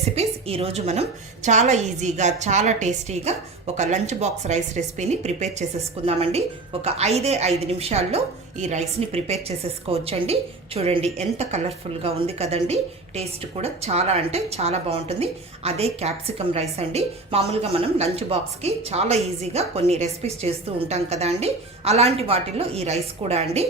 Recipes ఈరోజు మనం చాలా ఈజీగా చాలా టేస్టీగా ఒక లంచ్ బాక్స్ రైస్ రెసిపీని ప్రిపేర్ చేసేసుకుందామండి. ఒక ఐదే ఐదు నిమిషాల్లో ఈ రైస్ని ప్రిపేర్ చేసేసుకోవచ్చండి. చూడండి ఎంత కలర్ఫుల్గా ఉంది కదండి. టేస్ట్ కూడా చాలా అంటే చాలా బాగుంటుంది. అదే క్యాప్సికమ్ రైస్ అండి. మామూలుగా మనం లంచ్ బాక్స్కి చాలా ఈజీగా కొన్ని రెసిపీస్ చేస్తూ ఉంటాం కదా అండి. అలాంటి వాటిల్లో ఈ రైస్ కూడా అండి.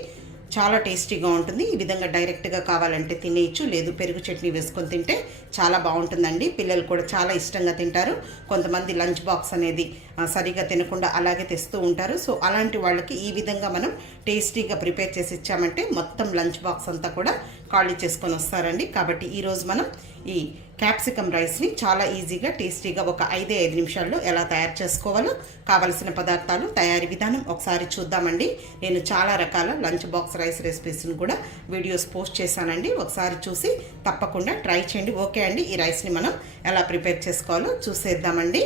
చాలా టేస్టీగా ఉంటుంది. ఈ విధంగా డైరెక్ట్గా కావాలంటే తినేయచ్చు. లేదు పెరుగు చట్నీ వేసుకొని తింటే చాలా బాగుంటుందండి. పిల్లలు కూడా చాలా ఇష్టంగా తింటారు. కొంతమంది లంచ్ బాక్స్ అనేది సరిగా తినకుండా అలాగే తెస్తూ ఉంటారు. సో అలాంటి వాళ్ళకి ఈ విధంగా మనం టేస్టీగా ప్రిపేర్ చేసి ఇచ్చామంటే మొత్తం లంచ్ బాక్స్ అంతా కూడా ఖాళీ చేసుకొని వస్తారండి. కాబట్టి ఈరోజు మనం ఈ క్యాప్సికమ్ రైస్ని చాలా ఈజీగా టేస్టీగా ఒక ఐదే ఐదు నిమిషాల్లో ఎలా తయారు చేసుకోవాలో కావలసిన పదార్థాలు తయారీ విధానం ఒకసారి చూద్దామండి. నేను చాలా రకాల లంచ్ బాక్స్ రైస్ రెసిపీస్ని కూడా వీడియోస్ పోస్ట్ చేశానండి. ఒకసారి చూసి తప్పకుండా ట్రై చేయండి. ఓకే అండి ఈ రైస్ని మనం ఎలా ప్రిపేర్ చేసుకోవాలో చూసేద్దామండి.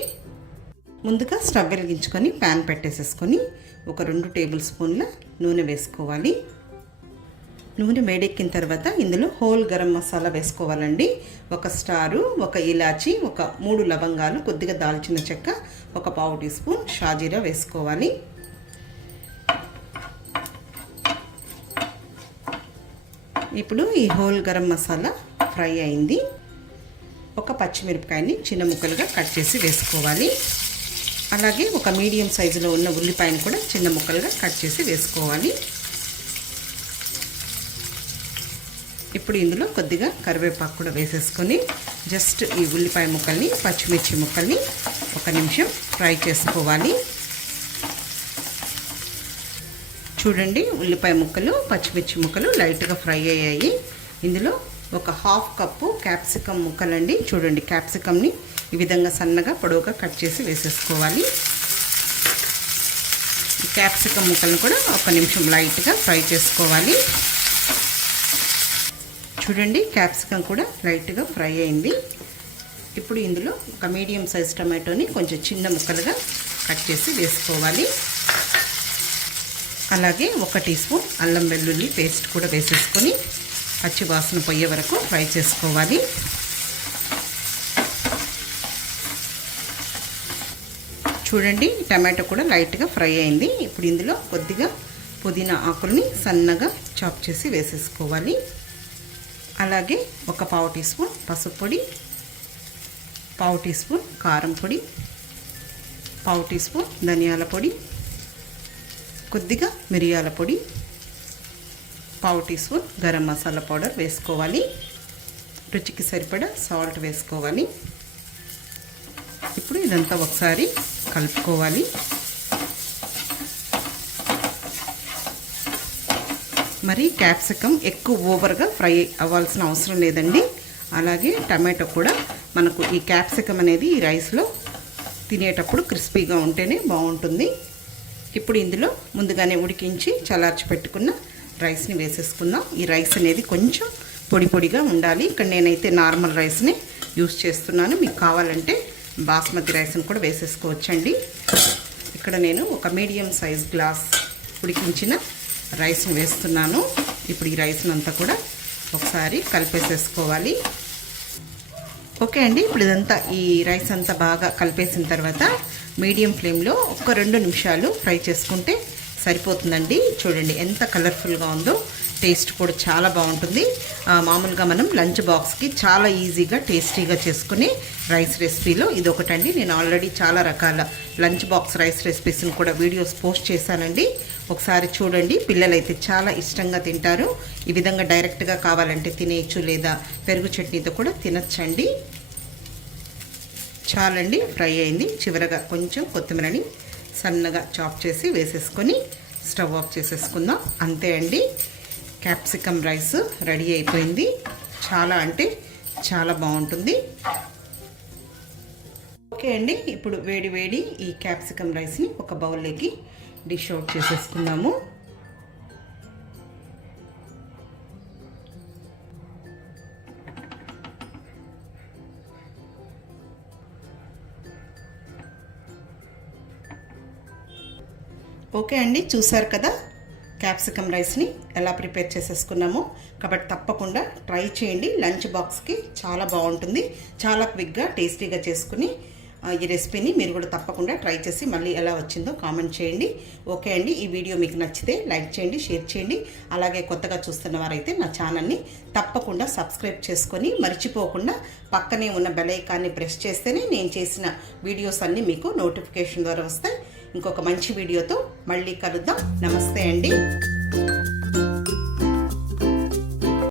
ముందుగా స్టవ్ వెలిగించుకొని ప్యాన్ పెట్టేసేసుకొని ఒక రెండు టేబుల్ స్పూన్ల నూనె వేసుకోవాలి. నూనె వేడెక్కిన తర్వాత ఇందులో హోల్ గరం మసాలా వేసుకోవాలండి. ఒక స్టారు ఒక ఇలాచి ఒక మూడు లవంగాలు కొద్దిగా దాల్చిన చెక్క ఒక పావు టీ స్పూన్ షాజీరా వేసుకోవాలి. ఇప్పుడు ఈ హోల్ గరం మసాలా ఫ్రై అయింది. ఒక పచ్చిమిరపకాయని చిన్న ముక్కలుగా కట్ చేసి వేసుకోవాలి. అలాగే ఒక మీడియం సైజులో ఉన్న ఉల్లిపాయను కూడా చిన్న ముక్కలుగా కట్ చేసి వేసుకోవాలి. ఇప్పుడు ఇందులో కొద్దిగా కరివేపాకు కూడా వేసేసుకొని జస్ట్ ఈ ఉల్లిపాయ ముక్కల్ని పచ్చిమిర్చి ముక్కల్ని ఒక నిమిషం ఫ్రై చేసుకోవాలి. చూడండి ఉల్లిపాయ ముక్కలు పచ్చిమిర్చి ముక్కలు లైట్గా ఫ్రై అయ్యాయి. ఇందులో ఒక హాఫ్ కప్పు క్యాప్సికమ్ ముక్కలండి. చూడండి క్యాప్సికమ్ని ఈ విధంగా సన్నగా పొడవుగా కట్ చేసి వేసేసుకోవాలి. క్యాప్సికమ్ ముక్కలను కూడా ఒక నిమిషం లైట్గా ఫ్రై చేసుకోవాలి. చూడండి క్యాప్సికమ్ కూడా లైట్గా ఫ్రై అయింది. ఇప్పుడు ఇందులో ఒక మీడియం సైజ్ టమాటోని కొంచెం చిన్న ముక్కలుగా కట్ చేసి వేసుకోవాలి. అలాగే ఒక టీ స్పూన్ అల్లం వెల్లుల్లి పేస్ట్ కూడా వేసేసుకొని పచ్చి వాసన పోయే వరకు ఫ్రై చేసుకోవాలి. చూడండి టమాటో కూడా లైట్గా ఫ్రై అయింది. ఇప్పుడు ఇందులో కొద్దిగా పుదీనా ఆకుల్ని సన్నగా చాప్ చేసి వేసేసుకోవాలి. అలాగే ఒక పావు టీ స్పూన్ పసుపు పొడి పావు టీ స్పూన్ కారం పొడి పావు టీ స్పూన్ ధనియాల పొడి కొద్దిగా మిరియాల పొడి పావు teaspoon garam masala powder వేసుకోవాలి. రుచికి సరిపడా సాల్ట్ వేసుకోవాలి. ఇప్పుడు ఇదంతా ఒకసారి కలుపుకోవాలి. మరి క్యాప్సికమ్ ఎక్కువ ఓవర్గా ఫ్రై అవ్వాల్సిన అవసరం లేదండి. అలాగే టమాటో కూడా మనకు ఈ క్యాప్సికమ్ అనేది ఈ రైస్లో తినేటప్పుడు క్రిస్పీగా ఉంటేనే బాగుంటుంది. ఇప్పుడు ఇందులో ముందుగానే ఉడికించి చల్లార్చి పెట్టుకున్న రైస్ని వేసేసుకుందాం. ఈ రైస్ అనేది కొంచెం పొడి పొడిగా ఉండాలి. ఇక్కడ నేనైతే నార్మల్ రైస్ని యూస్ చేస్తున్నాను. మీకు కావాలంటే బాస్మతి రైస్ని కూడా వేసేసుకోవచ్చండి. ఇక్కడ నేను ఒక మీడియం సైజ్ గ్లాస్ ఉడికించిన రైస్ని వేస్తున్నాను. ఇప్పుడు ఈ రైస్ని అంతా కూడా ఒకసారి కలిపేసేసుకోవాలి. ఓకే అండి ఇప్పుడు ఇదంతా ఈ రైస్ అంతా బాగా కలిపేసిన తర్వాత మీడియం ఫ్లేమ్లో ఒక రెండు నిమిషాలు ఫ్రై చేసుకుంటే సరిపోతుందండి. చూడండి ఎంత కలర్ఫుల్గా ఉందో టేస్ట్ కూడా చాలా బాగుంటుంది. మామూలుగా మనం లంచ్ బాక్స్కి చాలా ఈజీగా టేస్టీగా చేసుకునే రైస్ రెసిపీలో ఇది ఒకటండి నేను ఆల్రెడీ చాలా రకాల లంచ్ బాక్స్ రైస్ రెసిపీస్ని కూడా వీడియోస్ పోస్ట్ చేశానండి. ఒకసారి చూడండి. పిల్లలైతే చాలా ఇష్టంగా తింటారు. ఈ విధంగా డైరెక్ట్గా కావాలంటే తినేయచ్చు లేదా పెరుగు చట్నీతో కూడా తినచ్చండి. చాలండి. ఫ్రై అయింది. చివరగా కొంచెం కొత్తిమీరని సన్నగా చాప్ చేసి వేసేసుకొని స్టవ్ ఆఫ్ చేసేసుకుందాం. అంతే అండి. క్యాప్సికమ్ రైస్ రెడీ అయిపోయింది. చాలా అంటే చాలా బాగుంటుంది. ఓకే అండి. ఇప్పుడు వేడి వేడి ఈ క్యాప్సికమ్ రైస్ని ఒక బౌల్లోకి డిష్ అవుట్ చేసేసుకుందాము. ఓకే అండి చూసారు కదా? క్యాప్సికమ్ రైస్ని ఎలా ప్రిపేర్ చేసేసుకున్నాము. కాబట్టి తప్పకుండా ట్రై చేయండి. లంచ్ బాక్స్కి చాలా బాగుంటుంది. చాలా క్విక్గా టేస్టీగా చేసుకుని ఈ రెసిపీని మీరు కూడా తప్పకుండా ట్రై చేసి మళ్ళీ ఎలా వచ్చిందో కామెంట్ చేయండి. ఓకే అండి ఈ వీడియో మీకు నచ్చితే లైక్ చేయండి షేర్ చేయండి. అలాగే కొత్తగా చూస్తున్న వారైతే నా ఛానల్ని తప్పకుండా సబ్స్క్రైబ్ చేసుకొని మర్చిపోకుండా పక్కనే ఉన్న బెలైకాన్ని ప్రెస్ చేస్తేనే నేను చేసిన వీడియోస్ అన్నీ మీకు నోటిఫికేషన్ ద్వారా వస్తాయి. ఇంకొక మంచి వీడియోతో మళ్ళీ కలుద్దాం. నమస్తే అండి.